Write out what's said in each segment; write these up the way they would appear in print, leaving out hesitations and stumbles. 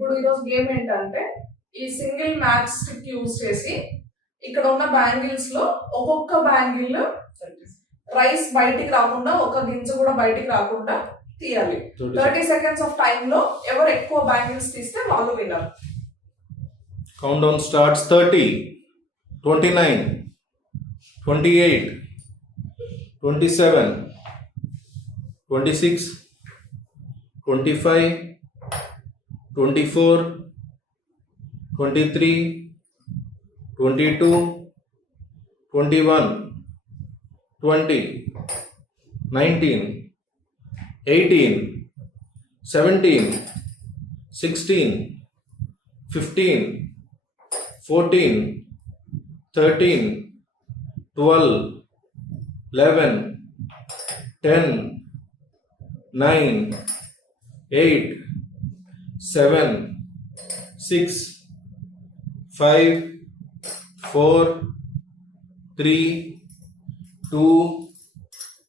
ఇప్పుడు ఈరోజు గేమ్ ఏంటంటే ఈ సింగిల్ మ్యాచ్ స్టిక్ యూజ్ చేసి ఇక్కడ ఉన్న బ్యాంగిల్స్ లో ఒక్కొక్క బ్యాంగిల్ రైస్ బయటికి రాకుండా ఒక గింజ కూడా బయటికి రాకుండా తీయాలి. 30 seconds ఆఫ్ టైం లో ఎవరు ఎక్కువ బ్యాంగిల్స్ తీస్తే వాళ్ళు winner. Count down starts. 30, 29, 28, 27, 26, 25, 24, 23, 22, 21, 20, 19, 18, 17, 16, 15, 14, 13, 12, 11, 10, 9, 8, 7, 6, 5, 4, 3, 2,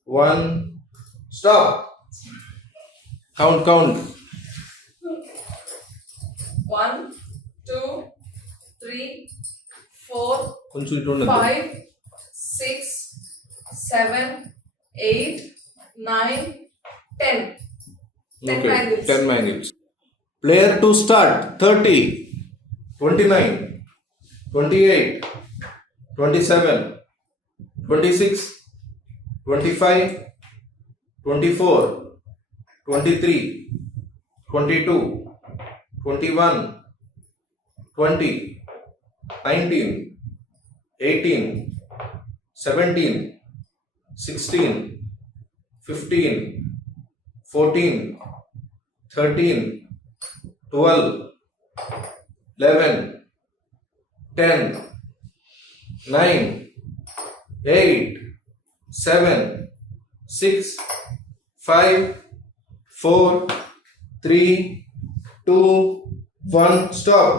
1. Stop. Count. 1, 2, 3, 4, కొంచెం ఇటు ఉండదు. 5, 6, 7, 8, 9, 10. 10 Okay, bangles. 10 bangles. Player to start. 30, 29, 28, 27, 26, 25, 24, 23, 22, 21, 20, 19, 18, 17, 16, 15, 14, 13, 12, 11, 10, 9, 8, 7, 6, 5, 4, 3, 2, 1. Stop.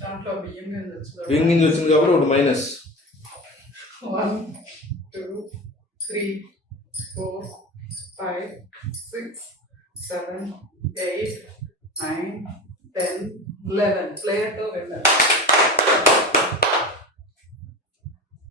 దాంట్లో బియ్యం గింజ వచ్చింది. బియ్యం గింజ వచ్చింది కాబట్టి ఒకటి మైనస్. 1, 2, 3, 4, 5, 6, 7, 8, 9, 10, 11. Player to winner.